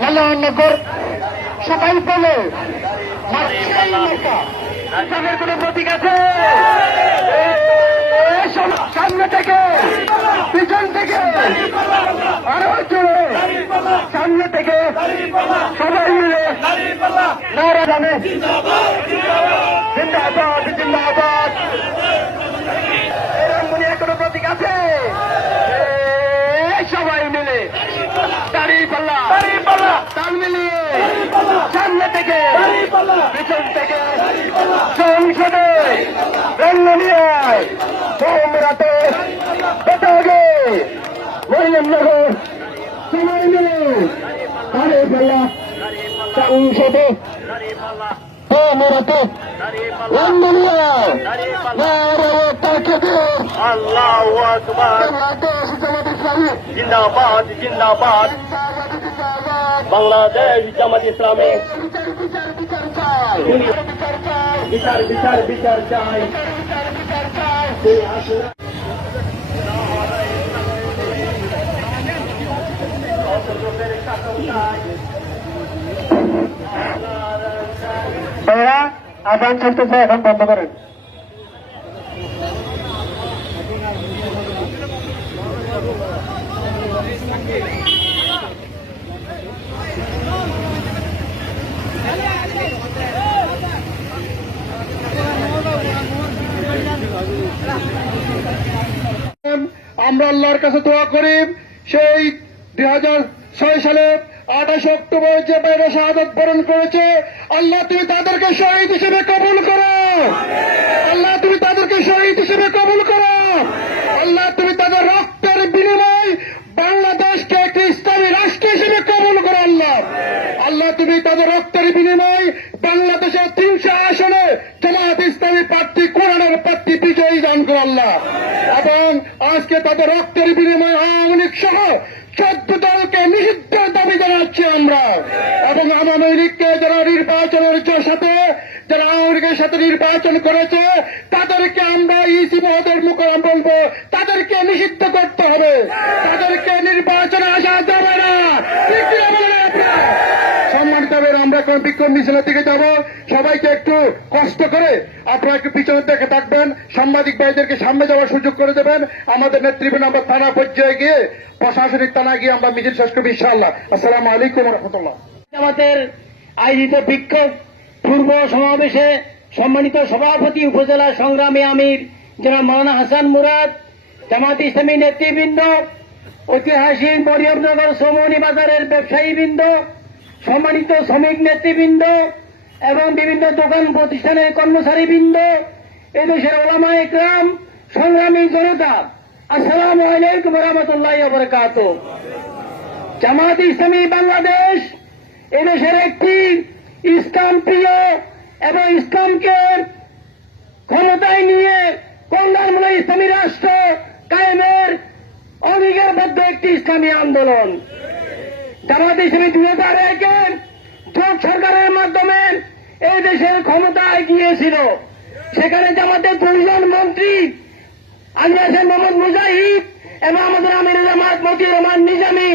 লালনগর সবাই বলে। কোনো প্রতীক আছে সামনে থেকে পিছন থেকে আরও জোরে সামনে থেকে সবাই মিলে নারা জানে জিন্দাবাদ জিন্দাবাদ প্রতীক আছে? সবাই মিলে দাঁড়িয়ে পাল্লা। দাঁড়িয়ে পাল্লা। তাল মিলিয়ে সামনে থেকে পিছন থেকে সংসদে রঙ্গনিয়ায় সোমরাতে পতাগে মরিয়মনগর সবাই মিলে দাঁড়িয়ে পাল্লা। সংসদে সোমরাতে রঙ্গনিয়ায় নারায় তাকবীর আল্লাহু আকবার বাংলাদেশ জামাত ইসলামী জিন্দাবাদ জিন্দাবাদ বাংলাদেশ জামাত ইসলামী বিচার বিচার চাই বিচার চাই বিচার আদান চলতেছে এখন বন্ধ করেন। আমরা আল্লাহর কাছে দোয়া করি, সেই দুই হাজার ছয় সালে আঠাশ অক্টোবর যে বাইরে শাহাদত বরণ করেছে, আল্লাহ তুমি তাদেরকে শহীদ হিসেবে কবুল করো। আল্লাহ তুমি তাদেরকে শহীদ হিসেবে কবুল করো। আল্লাহ তুমি তাদের রক্তের বিনিময় বাংলাদেশকে একটি ইসলামী রাষ্ট্র হিসেবে কবুল করো, আল্লাহ। আল্লাহ তুমি তাদের রক্তের বিনিময় বাংলাদেশের তিনশো আসনে জামাত ইসলামী প্রার্থী কোরআনের প্রার্থী বিজয়ী দান করো, আল্লাহ। এবং আজকে তাদের রক্তের বিনিময় আওয়ামী লীগ সহ চোদ্দ দলকে জানাচ্ছি আমরা এবং আওয়ামী লীগকে যারা নির্বাচনের সাথে, যারা আওয়ামী লীগের সাথে নির্বাচন করেছে, তাদেরকে আমরা ইসি মহোদয় মুখে বলব, তাদেরকে নিষিদ্ধ করতে হবে। তাদেরকে নির্বাচনে আসা যাবে না। সম্মানিত আমরা এখন বিক্ষোভ মিছিলের থেকে যাব। সবাইকে একটু কষ্ট করে আপনারা একটু পিছনের দিকে থাকবেন সাংবাদিক ভাইদেরকে সামনে যাওয়ার সুযোগ করে দেবেন। আমাদের নেতৃবৃন্দ আমরা থানা পর্যায়ে গিয়ে, প্রশাসনিক থানা গিয়ে আমরা মিছিল শেষ করব, ইনশাআল্লাহ। আসসালামু আলাইকুম রহমতুল্লাহ আমাদের আয়োজিত বিক্ষোভ পূর্ব সমাবেশে সম্মানিত সভাপতি, উপজেলা সংগ্রামী আমির জনাব মাওলানা হাসান মুরাদ, জামাত ইসলামী নেতৃবৃন্দ, ঐতিহাসিক মরিয়মনগর সোমনি বাজারের ব্যবসায়ীবৃন্দ, সম্মানিত শ্রমিক নেতৃবৃন্দ এবং বিভিন্ন দোকান প্রতিষ্ঠানের কর্মচারীবৃন্দ, এদেশের ওলামা একরাম, সংগ্রামী জনতা, আসসালামু আলাইকুম রহমতুল্লাহ বরকাত জামাত ইসলামী বাংলাদেশ এদেশের একটি ইসলাম প্রিয় এবং ইসলামকে ক্ষমতায় নিয়ে কল্যাণমূলক ইসলামী রাষ্ট্র কায়েমের অধিকারবদ্ধ একটি ইসলামী আন্দোলন। জামাত ইসলামী দুই হাজার একে জোট সরকারের মাধ্যমে এই দেশের ক্ষমতায় গিয়েছিল সেখানে জামাতের দুইজন মন্ত্রী আলী হাসান মোহাম্মদ মুজাহিদ এবং আমাদের আমির জামাত মতিউর রহমান নিজামী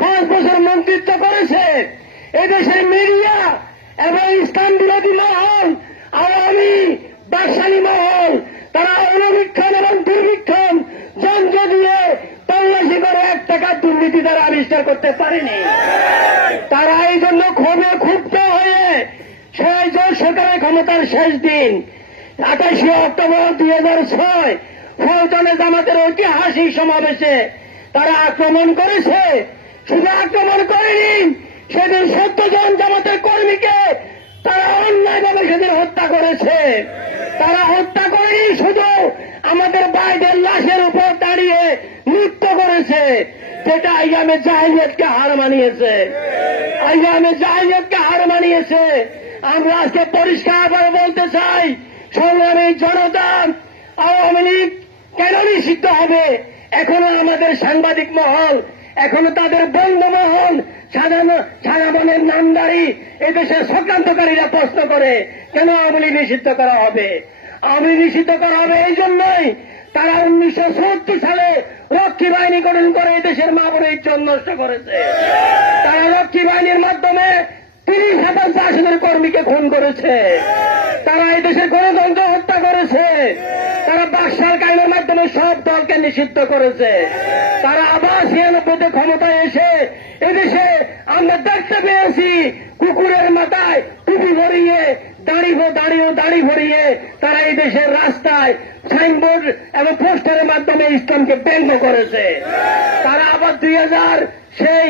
পাঁচ বছর মন্ত্রিত্ব করেছে। এদেশের মিডিয়া এবং ইসলাম বিরোধী মহল, আওয়ামী বাকশালী মহল, তারা অনুবীক্ষণ এবং দুর্বীক্ষণ যন্ত্র দিয়ে টাকার দুর্নীতি তারা আবিষ্কার করতে পারেনি। তারা এই জন্য ক্ষোভে ক্ষুব্ধ হয়ে সেই সরকারের ক্ষমতার শেষ দিন, আঠাশে অক্টোবর দুই হাজার ছয় ফলতনে জামাতের ঐতিহাসিক সমাবেশে তারা আক্রমণ করেছে। শুধু আক্রমণ করেনি, সেদিন সত্য জন জামাতের কর্মীকে তারা অন্যায়ভাবে সেদিন হত্যা করেছে। তারা হত্যা করেনি শুধু আমাদের বাইরের লাশের উপর দাঁড়িয়ে যেটা আইয়ামে জাহিলিয়তকে হার মানিয়েছে। আইয়ামে জাহিলিয়তকে হার মানিয়েছে। আমরা আজকে পরিষ্কার করে বলতে চাই, সংগ্রামী জনতা, আওয়ামী লীগ কেন নিষিদ্ধ হবে? এখনও আমাদের সাংবাদিক মহল, এখনও তাদের বন্ধু মহল, সাধারণ সাধারণের নামদারি এদেশের সক্রান্তকারীরা প্রশ্ন করে, কেন আওয়ামী লীগ নিষিদ্ধ করা হবে? আওয়ামী নিষিদ্ধ করা হবে এই জন্যই তারা উনিশশো সত্তর সালে রক্ষী বাহিনী গঠন করে এদেশের মা বোনের ইজ্জত নষ্ট করেছে। তারা রক্ষী বাহিনীর মাধ্যমে তিরিশ হাজার চাষিদের কর্মীকে খুন করেছে। তারা এই দেশের গণতন্ত্র হত্যা করেছে। তারা বাকশাল কাইনের মাধ্যমে সব দলকে নিষিদ্ধ করেছে। তারা আবার ছিয়ানব্বইতে ক্ষমতায় এসে এদেশে আমরা দেখতে পেয়েছি কুকুরের মাথায় টুপি ভরিয়ে দাড়ি ভো- দাড়ি ও দাড়ি ভরিয়ে তারা এই দেশের রাস্তায় সাইনবোর্ড এবং পোস্টারের মাধ্যমে ইসলামকে ব্যঙ্গ করেছে। তারা আবার দুই হাজার সেই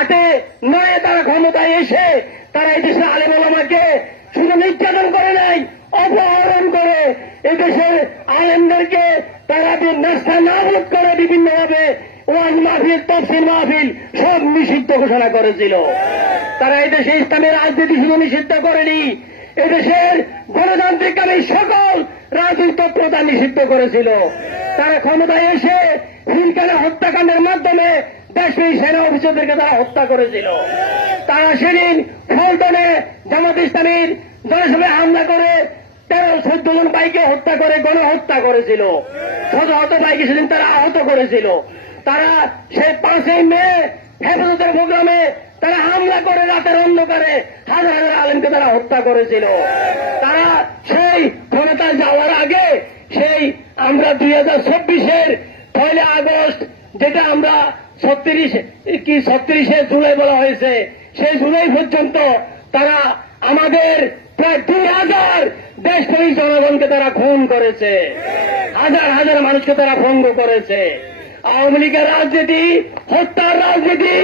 আটে নয়ে তারা ক্ষমতায় এসে তারা এই দেশের আলেম ওলামাকে শুধু নির্যাতন করে নাই, অপহরণ করে এদেশের আলেমদেরকে তারা যে নাস্তা নাবুদ করে বিভিন্নভাবে ওয়ান মাহফিল তফসিল মাহফিল, সব নিষিদ্ধ ঘোষণা করেছিল। তারা এদেশে ইসলামের রাজনীতি শুধু নিষিদ্ধ করেনি এদেশের গণতান্ত্রিক আমি সকল রাজনৈতিক প্রথা নিষিদ্ধ করেছিল। তারা ক্ষমতায় এসে হিলকানা হত্যাকাণ্ডের মাধ্যমে দেশপ্রেমী সেনা অফিসারদেরকে তারা হত্যা করেছিল। তারা সেদিন ফলটনে জামাত ইসলামীর জনসভায় হামলা করে তেরো চোদ্দ জন বাইকে হত্যা করে, গণহত্যা করেছিল। শত শত বাইকে সেদিন তারা আহত করেছিল। তারা সেই পাঁচই মে হেফাজতের প্রোগ্রামে তারা হামলা করে রাতের অন্ধকারে হাজার হাজার আলেমকে তারা হত্যা করেছিল। তারা সেই ক্ষমতায় যাওয়ার আগে সেই আমরা দুই হাজার চব্বিশের পয়লা আগস্ট, যেটা আমরা ছত্রিশ, কি ছত্রিশে জুলাই বলা হয়েছে, সেই জুলাই পর্যন্ত তারা আমাদের প্রায় দুই হাজার দেশপ্রেমী জনগণকে তারা খুন করেছে। হাজার হাজার মানুষকে তারা ভঙ্গ করেছে। আওয়ামী লীগের রাজনীতি, হত্যার রাজনীতি,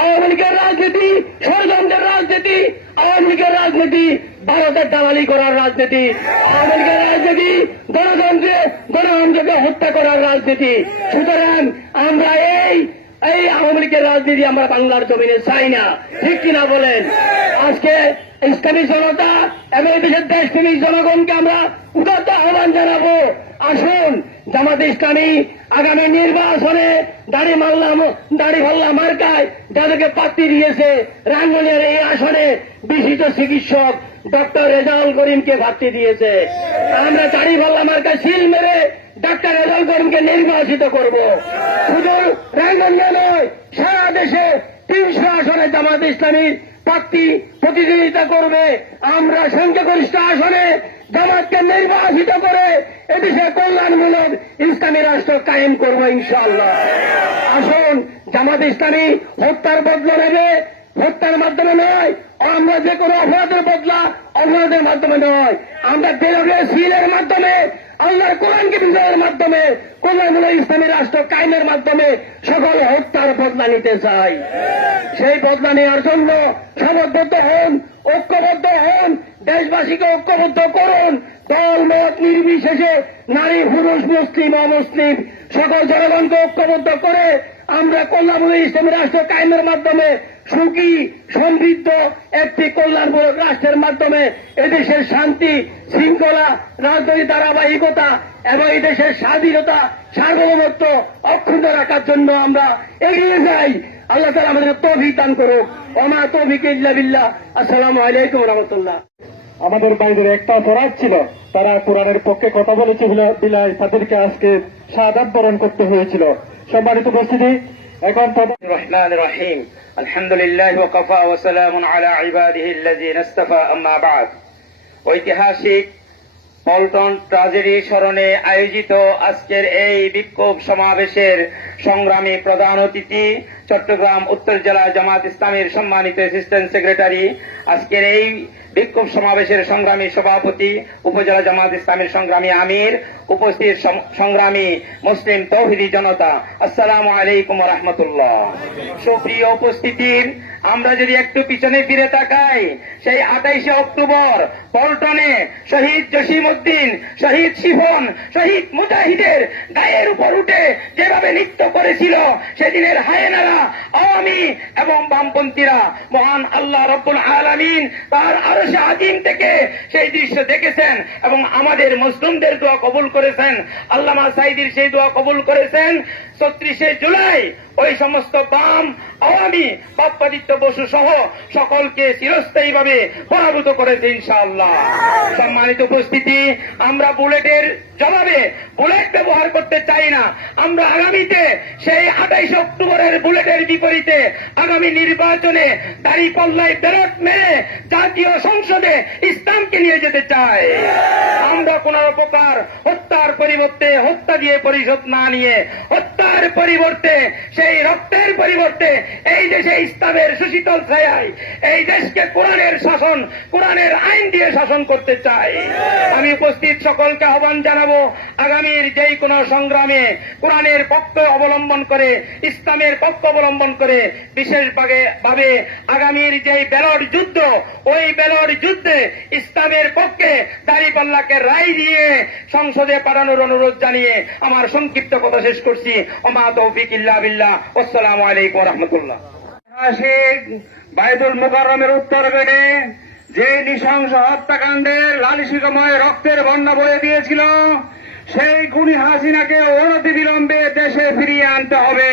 আওয়ামী লীগের রাজনীতি, ষড়যন্ত্রের রাজনীতি, আওয়ামী লীগের রাজনীতি, ভারতের দালালি করার রাজনীতি, আওয়ামী লীগের রাজনীতি, গণতন্ত্রে গণতন্ত্রকে হত্যা করার রাজনীতি। সুতরাং আমরা এই এই আওয়ামী লীগের রাজনীতি আমরা বাংলার জমিনে চাই না। ঠিক কিনা বলেন? আজকে ইসলামী জনতা এবং এই দেশের দেশপ্রেমিক জনগণকে আমরা উদাত্ত আহ্বান জানাব। আসুন, জামাত ইসলামী আগামী নির্বাচনে দাড়ি মারলাম দাড়ি ভাল্লা মার্কায় যাদেরকে প্রার্থী দিয়েছে রাঙ্গুনিয়ার এই আসনে বিশিষ্ট চিকিৎসক ডক্টর রেজাউল করিমকে প্রার্থী দিয়েছে। আমরা দাড়ি ভাল্লা মার্কায় সিল মেরে ডাক্তার রেজাউল করিমকে নির্বাচিত করব। শুধু রাঙ্গুনিয়া নয়, সারা দেশে তিনশো আসনে জামাত ইসলামীর প্রার্থী প্রতিযোগিতা করবে। আমরা সংখ্যাগরিষ্ঠ আসনে জামাতকে নির্বাচিত করে এদেশে কল্যাণমূলক ইসলামী রাষ্ট্র কায়েম করব ইনশাআল্লাহ। আসুন, জামাত ইসলামী হত্যার বদলা নেবে। হত্যার মাধ্যমে নয়, আমরা যে কোনো অপরাধের বদলা অপরাধের মাধ্যমে নয়। আমরা বেরোবে সিলের মাধ্যমে আল্লাহর কোরআনকে বিজয়ের মাধ্যমে কল্যাণমূলক ইসলামী রাষ্ট্র কায়েমের মাধ্যমে সকল হত্যার বদলা নিতে চাই সেই বদলা নেওয়ার জন্য সমবদ্ধ হন, ঐক্যবদ্ধ হন, দেশবাসীকে ঐক্যবদ্ধ করুন। দল, মত, নির্বিশেষে নারী, পুরুষ, মুসলিম, অমুসলিম সকল জনগণকে ঐক্যবদ্ধ করে আমরা কল্যাণমূলক ইসলামী রাষ্ট্র কায়েমের মাধ্যমে সুখী, সমৃদ্ধ একটি কল্যাণমূলক রাষ্ট্রের মাধ্যমে এদেশের শান্তি, শৃঙ্খলা, রাজনৈতিক ধারাবাহিকতা এবং এই দেশের স্বাধীনতা, সার্বভৌমত্ব অক্ষুণ্ণ রাখার জন্য আমরা এগিয়ে যাই। আল্লাহ তালা আমাদের তৌফিক দান করুক। ওমা তৌফিক ইল্লা বিল্লাহ। আসসালামু আলাইকুম রহমতুল্লাহ। আমাদের বাইরের একটা অপরাধ ছিল। তারা কোরআনের পক্ষে কথা বলেছিল, বিলাই তাদেরকে আজকে সাদাব বরণ করতে হয়েছিল। সম্মানিত উপস্থিতি, এখন আলহামদুলিল্লাহ ওয়াকাফা ওয়া সালামুন আলা ইবাদিহি আল্লাযিনা ইসতাফা, আম্মা বা'দ। ঐতিহাসিক পল্টন ট্রাজেডি স্মরণে আয়োজিত আজকের এই বিক্ষোভ সমাবেশের সংগ্রামী প্রধান অতিথি, চট্টগ্রাম উত্তর জেলা জামাত ইসলামের সম্মানিত অ্যাসিস্ট্যান্ট সেক্রেটারি আজকের এই বিক্ষোভ সমাবেশের সংগ্রামী সভাপতি, উপজেলা জামাত ইসলামের সংগ্রামী আমির, উপস্থিত সংগ্রামী মুসলিম তৌহিদি জনতা। আসসালামু আলাইকুম রহমতুল্লাহ। সুপ্রিয় উপস্থিতির, আমরা যদি একটু পিছনে ফিরে তাকাই সেই আঠাইশে অক্টোবর পল্টনে শহীদ জসিম উদ্দিন শহীদ শিফন, শহীদ মুজাহিদের গায়ের উপর উঠে যেভাবে নৃত্য করেছিল, সেদিনের হায়েনারা, আওয়ামী এবং বামপন্থীরা, মহান আল্লাহ রব্বুল আলামিন তার আরও আজিম থেকে সেই দৃশ্য দেখেছেন এবং আমাদের মুসলিমদের দোয়া কবুল করেছেন। আল্লামা সাইদির সেই দোয়া কবুল করেছেন। ছত্রিশে জুলাই ওই সমস্ত বাম, আওয়ামী, বাপ্পাদিত্য বসু সহ সকলকে চিরস্থায়ীভাবে পরাভূত করেছে ইনশাআল্লাহ। সম্মানিত উপস্থিতি আমরা বুলেটের জবাবে বুলেট ব্যবহার করতে চাই না। আমরা আগামীতে সেই আঠাইশ অক্টোবরের বুলেটের বিপরীতে আগামী নির্বাচনে দাড়ি পাল্লায় ব্যালট মেরে জাতীয় সংসদে ইসলামকে নিয়ে যেতে চাই। আমরা কোন প্রকার হত্যার পরিবর্তে হত্যা দিয়ে পরিশোধ না নিয়ে হত্যার পরিবর্তে, সেই রক্তের পরিবর্তে এই দেশে ইসলামের সুশীতল ছায়ায়, এই দেশকে কোরআনের শাসন, কোরআনের আইন দিয়ে শাসন করতে চাই। আমি উপস্থিত সকলকে আহ্বান জানাব আগামীর যেই কোন সংগ্রামে কোরআনের পক্ষ অবলম্বন করে, ইসলামের পক্ষ অবলম্বন করে বিশেষভাবে ভাবে আগামীর যেই ব্যালট যুদ্ধ, ওই ব্যালট যুদ্ধে ইসলামের পক্ষে দাঁড়িপাল্লাকে রায় দিয়ে সংসদে পাঠানোর অনুরোধ জানিয়ে আমার সংক্ষিপ্ত কথা শেষ করছি। ওমা তৌফিক ইল্লা বিল্লাহ। আসসালামু আলাইকুম রহমতুল্লাহ। ঐতিহাসিক বাইতুল মুকাররমের উত্তর গেটে যে নৃশংস হত্যাকাণ্ডের লালিসময় রক্তের বন্যা বয়ে দিয়েছিল, সেই গুণী হাসিনাকে অনতি বিলম্বে দেশে ফিরিয়ে আনতে হবে।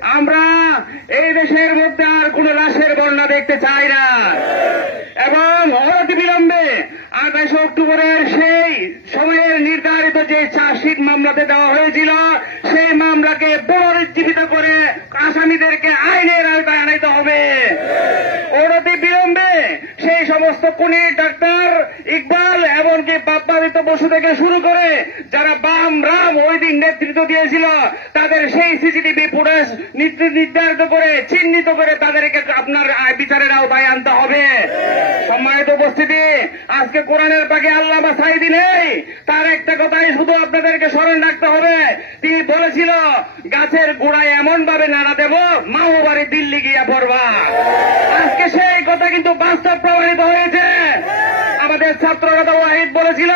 আমরা এই দেশের মধ্যে আর কোন লাশের বন্যা দেখতে চাই না। এবং অনতি বিলম্বে আঠাশ অক্টোবরের সেই সময়ের নির্ধারিত যে চার্জশিট মামলাতে দেওয়া হয়েছিল সেই মামলাকে পুনরুজ্জীবিত করে আসামিদেরকে আইনের আওতায় আনাইতে হবে। অনতি বিলম্বে সেই সমস্ত কুনির ডাক্তার ইকবাল এমনকি বাপ্পাদিত্য বসু থেকে শুরু করে যারা বাম রাম ওই দিন নেতৃত্ব দিয়েছিল, তাদের সেই সিসিটিভি ফুটেজ নির্ধারিত করে, চিহ্নিত করে তাদেরকে আপনার বিচারের আওতায় আনতে হবে। সম্মানিত উপস্থিতি, আজকে কোরআনের পাখি আল্লাহ বা সাই দিলেই তার একটা কথাই শুধু আপনাদেরকে স্মরণ রাখতে হবে। তিনি বলেছিল, গাছের গোড়ায় এমন ভাবে নাড়া দেব মাও বাড়ি দিল্লি গিয়া পড়বা। আজকে সেই কথা কিন্তু বাস্তব প্রমাণিত হয়েছে। আমাদের ছাত্র ওয়াহিদ বলেছিল,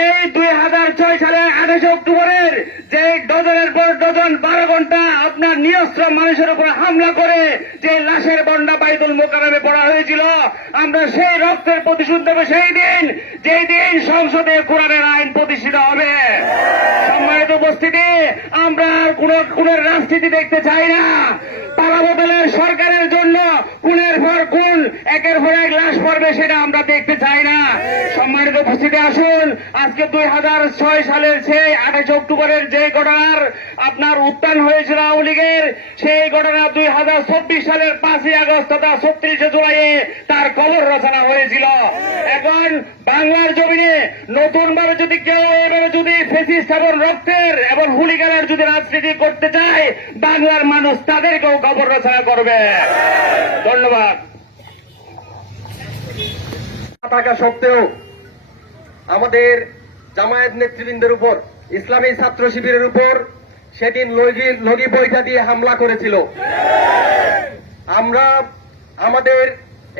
এই দুই হাজার ছয় সালে আঠাশে অক্টোবরের যে ডজনের পর ডজন বারো ঘণ্টা আপনার নিয়স্ত্র মানুষের উপর হামলা করে যে লাশের বন্ডা বাইতুল মোকারমে পড়া হয়েছিল, আমরা সেই রক্তের প্রতিশোধ দেবো সেই দিন, যেই দিন সংসদে কোরআনের আইন প্রতিষ্ঠিত হবে। সম্মানিত উপস্থিতি, আমরা কোন কোনের রাজনীতি দেখতে চাই না পালাবদলের সরকারের জন্য খুনের পর খুন একের পর এক লাশ পড়বে সেটা আমরা দেখতে চাই না সম্মানিত উপস্থিতি আসুন। আজকে দুই হাজার ছয় সালের সেই আঠাশ অক্টোবরের যে ঘটনার আপনার উত্থান হয়েছিল আওয়ামী লীগের, সেই ঘটনা দুই হাজার চব্বিশ সালের পাঁচই আগস্ট তথা ছত্রিশে জুলাইয়ে তার কবর রচনা হয়েছিল। এখন বাংলার জমিনে নতুন ভাবে যদি কেউ এভাবে যদি ফেসিস্ট এবং রক্তের এবং হুলিগানের যদি রাজনীতি করতে চায়, বাংলার মানুষ তাদেরকেও কবর রচনা করবে। ধন্যবাদ। থাকা সত্ত্বেও আমাদের জামায়াত নেতৃবৃন্দের উপর, ইসলামী ছাত্র শিবিরের উপর সেদিন লগি বইটা দিয়ে হামলা করেছিল। আমরা আমাদের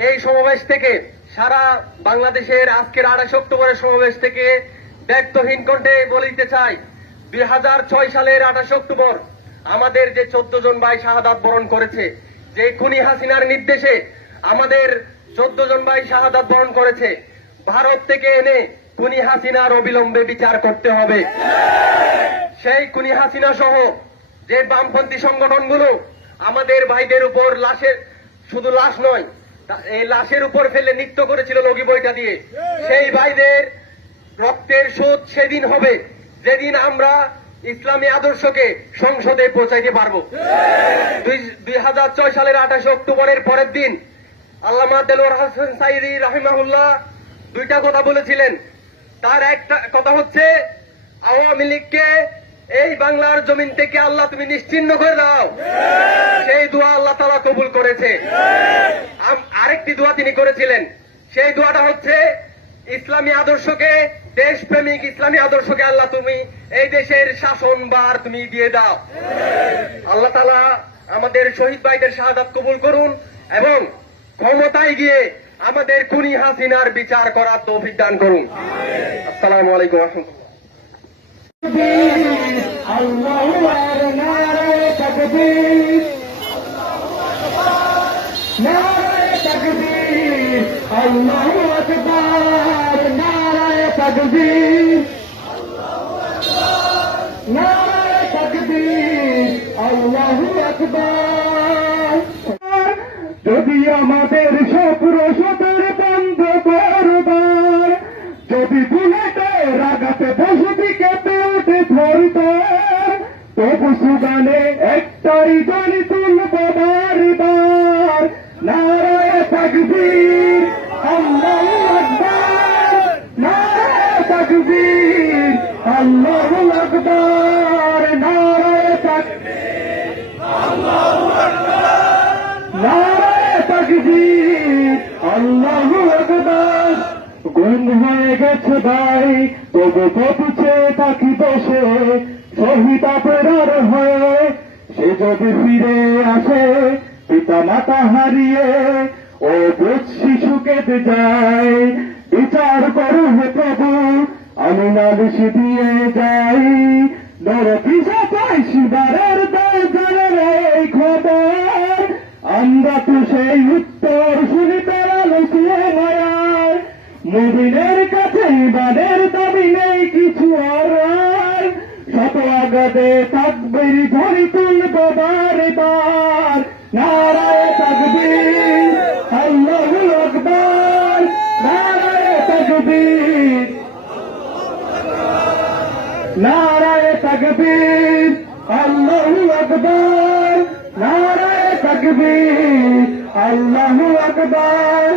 এই সমাবেশ থেকে সারা বাংলাদেশের আজকের আড়াইশ অক্টোবরের সমাবেশ থেকে ব্যক্তহীন কণ্ঠে বলিতে চাই, দুই হাজার ছয় সালের আঠাশ অক্টোবর আমাদের যে চোদ্দ জন ভাই শাহাদাত বরণ করেছে, যে খুনি হাসিনার নির্দেশে আমাদের চোদ্দ জন ভাই শাহাদাত বরণ করেছে, ভারত থেকে এনে খুনি হাসিনার অবিলম্বে বিচার করতে হবে। সেই খুনি হাসিনা সহ যে বামপন্থী সংগঠনগুলো আমাদের ভাইদের উপর লাশের, শুধু লাশ নয় এই লাশের উপর ফেলে নৃত্য করেছিল লগি বইটা দিয়ে। সেই ভাইদের রক্তের শোধ সেদিন হবে, যেদিন আমরা ইসলামী আদর্শকে সংসদে পৌঁছাইতে পারব। দুই হাজার ছয় সালের আঠাশে অক্টোবরের পরের দিন আল্লামা দেলোয়ার হাসান সাইদি রাহিমাহুল্লাহ দুইটা কথা বলেছিলেন। তার একটা কথা হচ্ছে, আওয়ামী লীগকে এই বাংলার জমিন থেকে আল্লাহ তুমি নিশ্চিন্ন করে দাও। সেই দোয়া আল্লাহ তালা কবুল করেছে। আরেকটি দোয়া তিনি করেছিলেন। সেই দোয়াটা হচ্ছে, ইসলামী আদর্শকে, দেশপ্রেমিক ইসলামী আদর্শকে আল্লাহ তুমি এই দেশের শাসনবার তুমি দিয়ে দাও। আল্লাহ তালা আমাদের শহীদ ভাইদের শাহাদাত কবুল করুন এবং ক্ষমতায় গিয়ে আমাদের খুনি হাসিনার বিচার করার তৌফিক দান করুন। আসসালামু আলাইকুম রহমতুল্লাহ আল্লাহু সুগানে একটাই জনি তুলব বারবার। আকবার। নারায় তাকবীর আল্লাহু গুম হয়ে গেছে ভাই, তবু কপুছে তাকি বসে। আপনার হয়ে সে যদি ফিরে আসে পিতা মাতা হারিয়ে ও বুঝ শিশুকে যায়, বিচার করো হে প্রভু, আমি নালিশ দিয়ে যাই নর পিসা পাই শিবারের এই খবর, আমরা তো সেই উত্তর শুনিতে লুকিয়ে মায়ার মুদিনের কাছে ইবাদের দাবি নেই। আগাতে তাকবির ধরি তুলব বারে বার নারায় তাকবীর, আল্লাহু আকবার, নারায় তাকবীর। নারায় তাকবীর, আল্লাহু আকবার, নারায় তাকবীর, আল্লাহু আকবার।